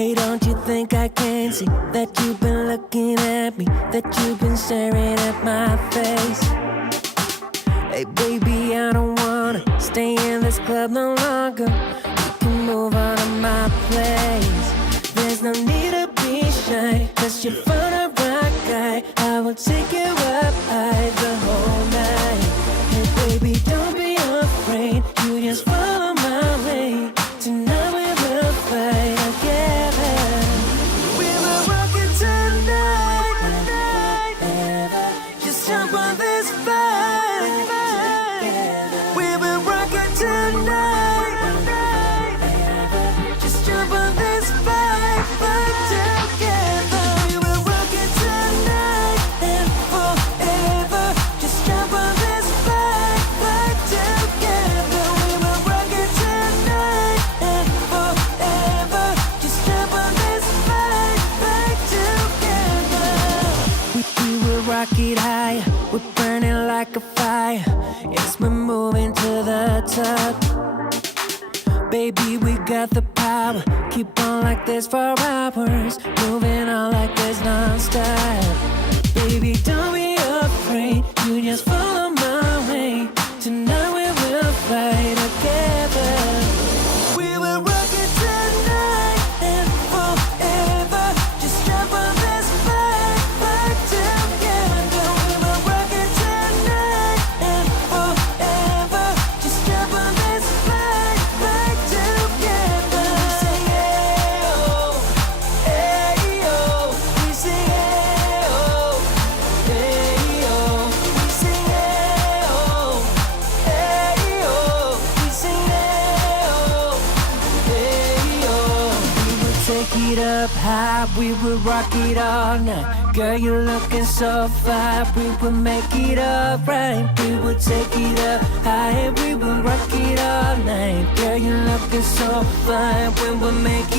Hey, don't you think I can see that you've been looking at me, that you've been staring at my face? Hey, baby, I don't wanna stay in this club no longer. You can move on to my place. There's no need to be shy, 'cause you're fun a rock guy. I will take you up high the whole night. Hey, baby, don't be afraid. You just follow my way. Tonight we will fight together. We will rock it tonight. Just jump on this fight. We will rock it tonight. Just jump on this fight together. We will rock it tonight and forever. Just jump on this fight together. We will rock it tonight and forever. Just jump on this fight together. We will rock it high. We're burning like a fire. Yes, we're moving to the top. Baby, we got the power. Keep on like this for hours. Moving on like this non-stop. Baby, don't be afraid. You just follow my way. Tonight we will fight together. We will rock it tonight and forever. Just jump on this fight together. We will rock it tonight and forever. Just jump on this fight together. We sing hey oh, hey oh. We sing hey oh, hey oh. We sing hey oh, hey oh. We sing hey oh, hey oh. We will take it up high. We will rock it all night. Girl, you're looking so fine. We will make it alright. We will take it up high. We will rock it all night. Girl, you're looking so fine. We will make